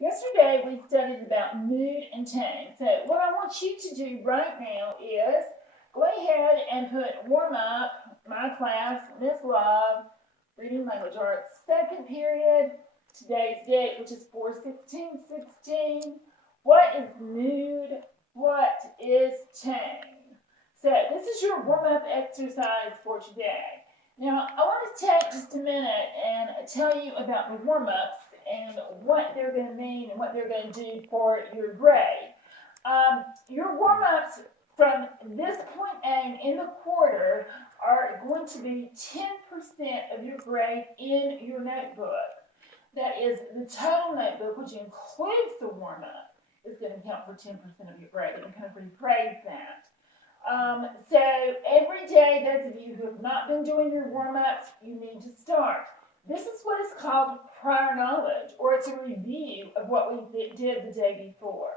Yesterday we studied about mood and tone. So what I want you to do right now is go ahead and put warm up, my class, Miss Love, reading language arts, second period, today's date, which is 4/16/16. What is mood? What is tone? So this is your warm up exercise for today. Now I want to take just a minute and tell you about the warm ups and what they're going to mean and what they're going to do for your grade. Your warm-ups from this point on in the quarter are going to be 10% of your grade in your notebook. That is the total notebook, which includes the warm-up, is going to count for 10% of your grade. You can kind of rephrase that. So every day, those of you who have not been doing your warm-ups, you need to start. This is what is called prior knowledge, or it's a review of what we did the day before.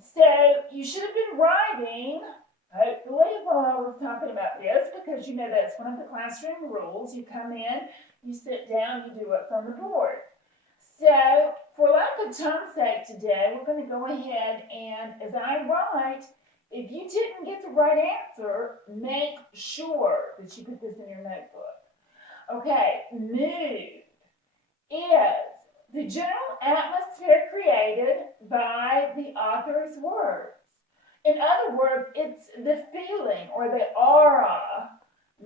So you should have been writing, hopefully, while I was talking about this, because you know that's one of the classroom rules. You come in, you sit down, you do what's on the board. So for lack of time's sake today, we're going to go ahead and, as I write, if you didn't get the right answer, make sure that you put this in your notebook. Okay, mood is the general atmosphere created by the author's words. In other words, it's the feeling or the aura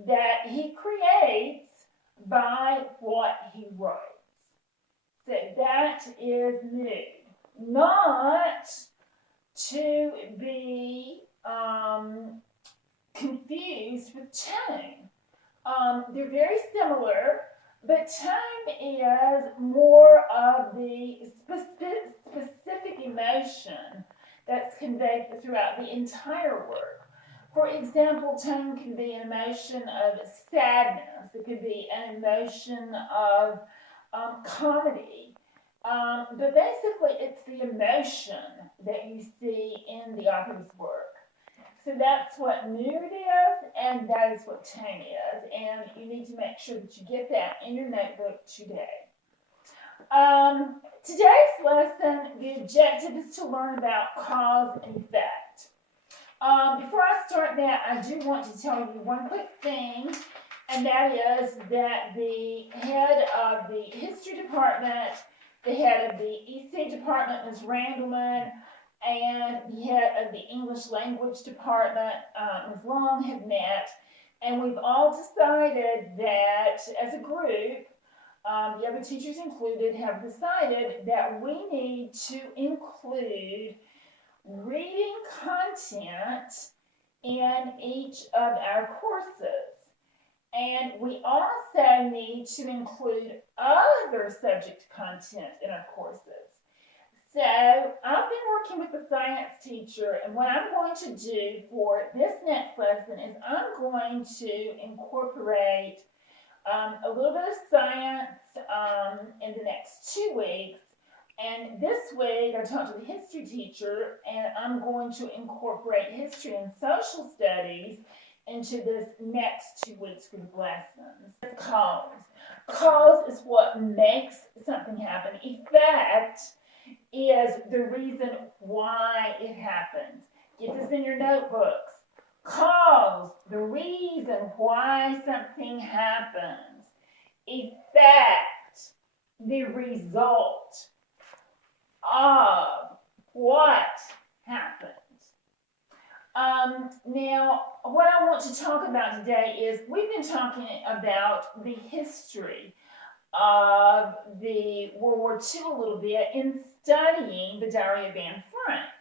that he creates by what he writes. So that is mood. Not to be confused with tone. They're very similar, but tone is more of the specific emotion that's conveyed throughout the entire work. For example, tone can be an emotion of sadness. It could be an emotion of comedy. But basically, it's the emotion that you see in the author's work. So that's what mood is, and that is what tone is. And you need to make sure that you get that in your notebook today. Today's lesson, the objective is to learn about cause and effect. Before I start that, I do want to tell you one quick thing, and that is that the head of the history department, the head of the EC department, Ms. Randleman, and the head of the English language department, Ms. Long, have met, and we've all decided that as a group, the other teachers included, have decided that we need to include reading content in each of our courses. And we also need to include other subject content in our courses. So I've been working with the science teacher, and what I'm going to do for this next lesson is I'm going to incorporate a little bit of science in the next 2 weeks. And this week I talked to the history teacher, and I'm going to incorporate history and social studies into this next 2 weeks group of lessons. Cause. Cause is what makes something happen. Effect is the reason why it happens. Get this in your notebooks. Cause, the reason why something happens. Effect, the result of what happens. Now, what I want to talk about today is we've been talking about the history of the World War II a little bit in studying the Diary of Anne Frank.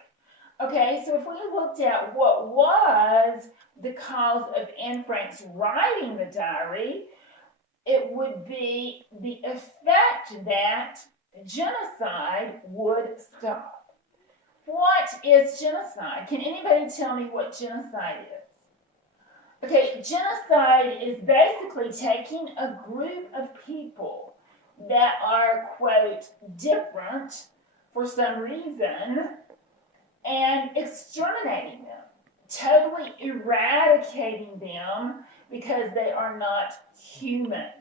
Okay, so if we looked at what was the cause of Anne Frank's writing the diary, it would be the effect that genocide would stop. What is genocide? Can anybody tell me what genocide is? Okay, genocide is basically taking a group of people that are, quote, different for some reason and exterminating them, totally eradicating them because they are not human.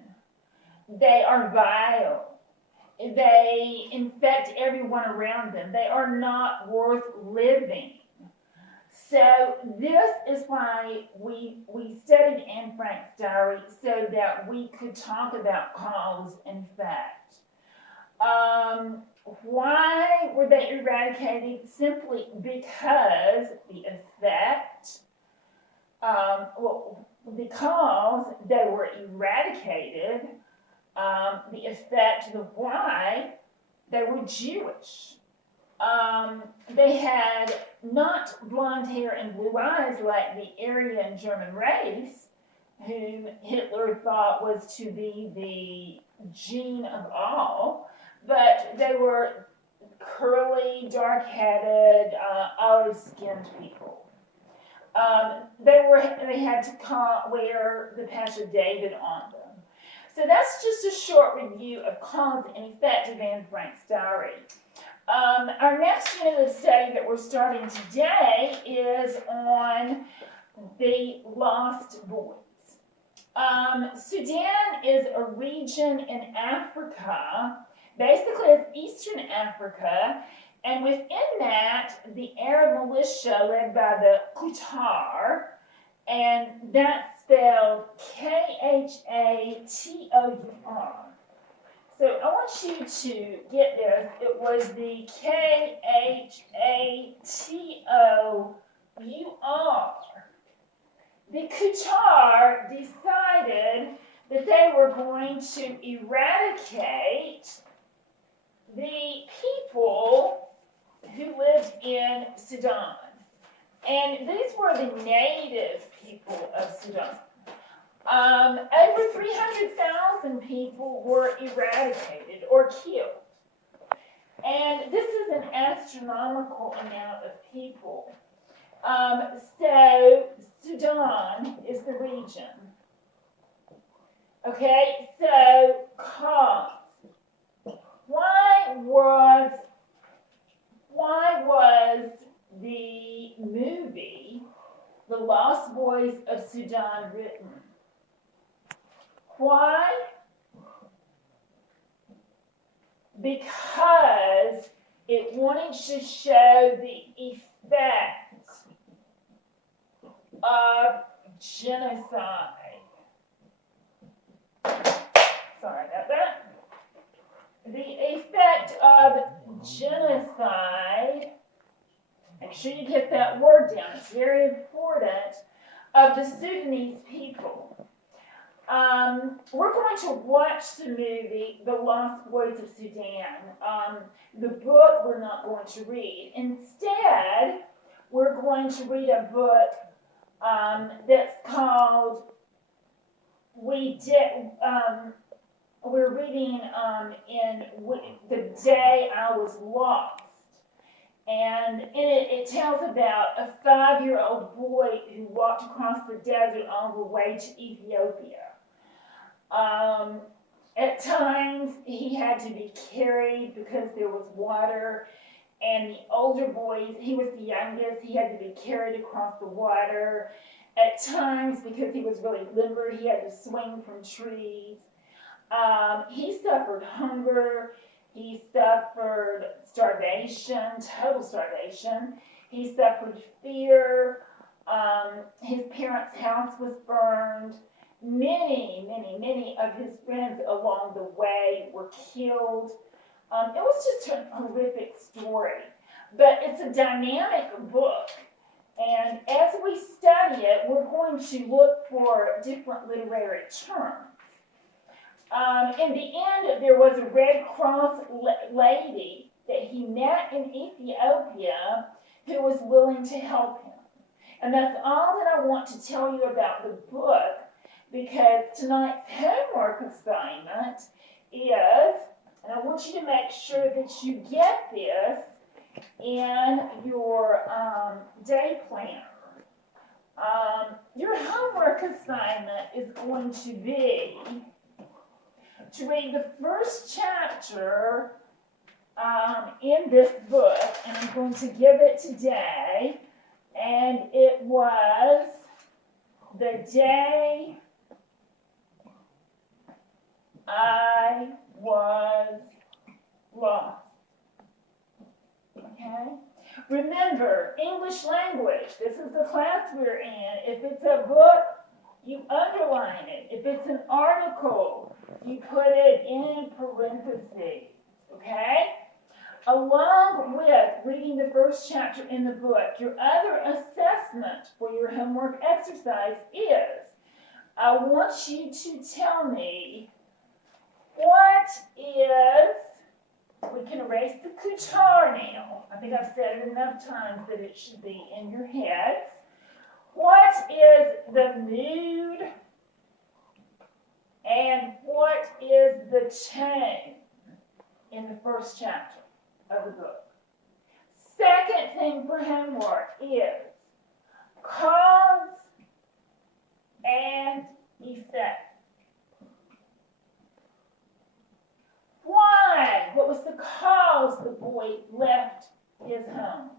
They are vile. they infect everyone around them. They are not worth living. So this is why we studied Anne Frank's diary, so that we could talk about cause and effect. Why were they eradicated? Simply because the effect, because they were eradicated, the effect, the why, they were Jewish. They had not blonde hair and blue eyes like the Aryan German race, whom Hitler thought was to be the gene of all, but they were curly, dark-headed, olive-skinned people. They had to wear the patch of David on them. So that's just a short review of cause and effect of Anne Frank's diary. Our next unit of study that we're starting today is on the lost boys. Sudan is a region in Africa, basically it's Eastern Africa, and within that, the Arab militia led by the Qatar, and that's spelled Khator. So I want you to get this. It was the Khator. The Qatar decided that they were going to eradicate the people who lived in Sudan. And these were the native people of Sudan. Over 300,000 people were eradicated or killed. And this is an astronomical amount of people. So Sudan is the region. Okay, so cause. Why was the movie The Lost Boys of Sudan written? Why? Because it wanted to show the effects of genocide. Sorry about that. The effect of genocide, make sure you get that word down, it's very important, of the Sudanese people. We're going to watch the movie, The Lost Boys of Sudan. The book we're not going to read. Instead, we're going to read a book that's called, we're reading in The Day I Was Lost. And in it tells about a 5-year-old boy who walked across the desert on the way to Ethiopia. At times, he had to be carried because there was water, and the older boys, he was the youngest, he had to be carried across the water. At times, because he was really limber, he had to swing from trees. He suffered hunger, he suffered starvation, total starvation. He suffered fear. His parents' house was burned. Many of his friends along the way were killed. It was just a horrific story. But it's a dynamic book. And as we study it, we're going to look for different literary terms. In the end, there was a Red Cross lady that he met in Ethiopia who was willing to help him. And that's all that I want to tell you about the book, because tonight's homework assignment is, and I want you to make sure that you get this in your day planner. Your homework assignment is going to be to read the first chapter in this book, and I'm going to give it today, and it was The Day I Was lost. Okay? Remember, English language, this is the class we're in. If it's a book, you underline it. If it's an article, you put it in parentheses. Okay? Along with reading the first chapter in the book, your other assessment for your homework exercise is, I want you to tell me what is, we can erase the couture now. I think I've said it enough times that it should be in your heads. What is the mood and what is the tone in the first chapter of the book? Second thing for homework is cause and effect. Why? What was the cause the boy left his home?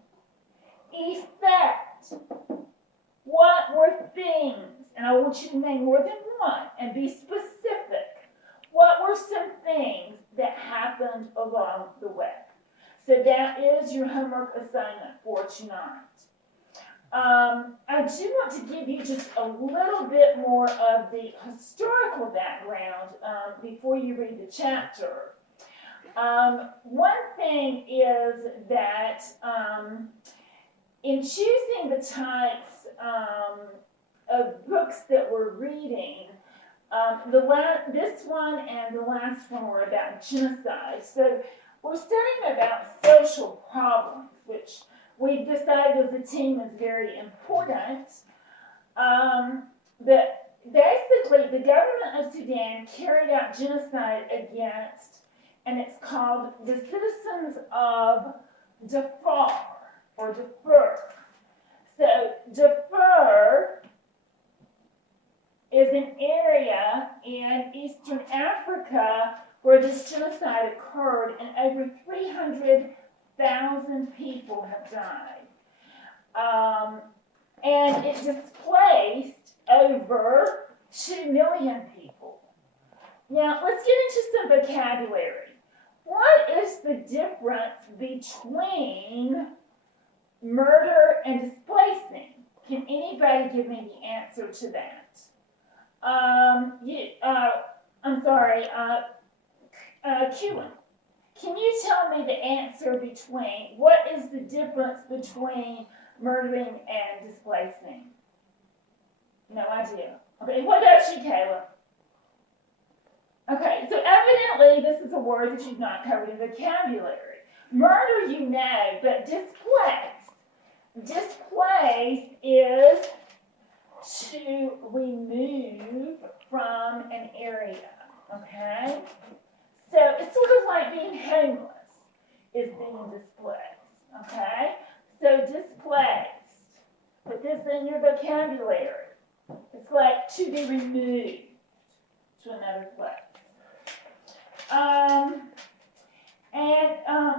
Effect. What were things? And I want you to name more than one and be specific. What were some things that happened along the way? So that is your homework assignment for tonight. I do want to give you just a little bit more of the historical background before you read the chapter. One thing is that in choosing the types of books that we're reading, this one and the last one were about genocide. So we're studying about social problems, which we've decided as a team is very important. But basically, the government of Sudan carried out genocide against, and it's called the citizens of Darfur, or Darfur. So Darfur is an area in Eastern Africa where this genocide occurred, and over 300,000 people have died. And it displaced over 2 million people. Now, let's get into some vocabulary. What is the difference between murder and displacing? Can anybody give me the answer to that? Keelan, can you tell me the answer between, what is the difference between murdering and displacing? No idea. Okay, what about you, Kayla? Okay, so evidently this is a word that you've not covered in vocabulary. Murder you know, but displace. Displace is to remove from an area, okay? So it's sort of like being homeless is being displaced, okay? So displaced, put this in your vocabulary. It's like to be removed to another place.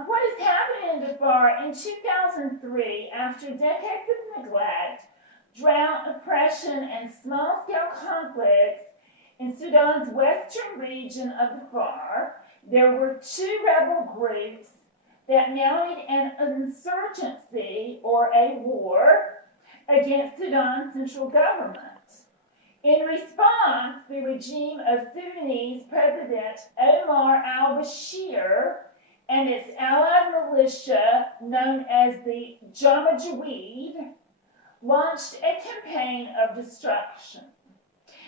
What is happening in Darfur in 2003, after decades of neglect, drought, oppression, and small-scale conflicts in Sudan's western region of Darfur, there were 2 rebel groups that mounted an insurgency, or a war, against Sudan's central government. In response, the regime of Sudanese President Omar al-Bashir and its allied militia, known as the Janjaweed, launched a campaign of destruction.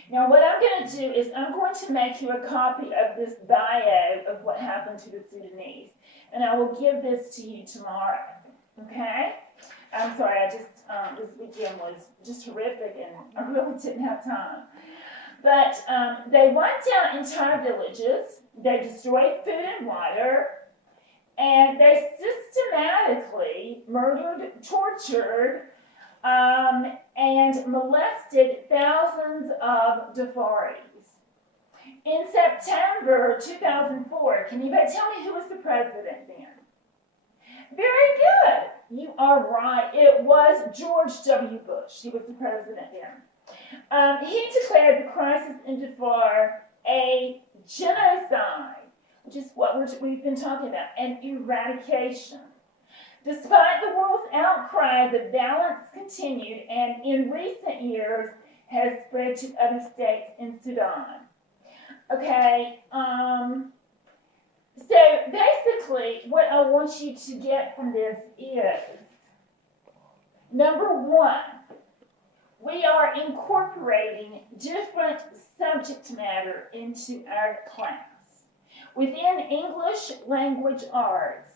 Now, what I'm going to do is I'm going to make you a copy of this bio of what happened to the Sudanese, and I will give this to you tomorrow, okay? I'm sorry, this weekend was just horrific, and I really didn't have time. But they wiped out entire villages, they destroyed food and water, and they systematically murdered, tortured, and molested thousands of Darfuris. In September 2004, can anybody tell me who was the president then? Very good. You are right. It was George W. Bush. He was the president then. He declared the crisis in Darfur a genocide, which is what we've been talking about, and eradication. Despite the world's outcry, the violence continued and in recent years has spread to other states in Sudan. Okay, so basically what I want you to get from this is, number one, we are incorporating different subject matter into our class. Within English language arts,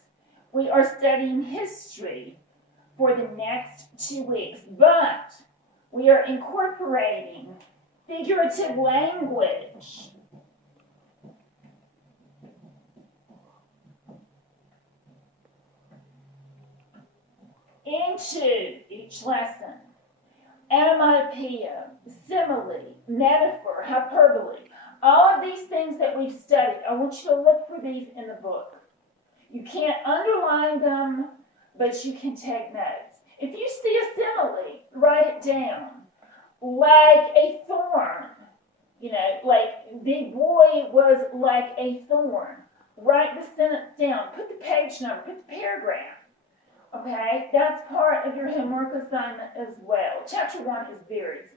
we are studying history for the next 2 weeks, but we are incorporating figurative language into each lesson. Onomatopoeia, simile, metaphor, hyperbole, all of these things that we've studied, I want you to look for these in the book. You can't underline them, but you can take notes. If you see a simile, write it down. Like a thorn, like the boy was like a thorn. Write the sentence down, put the page number, put the paragraph. Okay, that's part of your homework assignment as well. Chapter 1 is very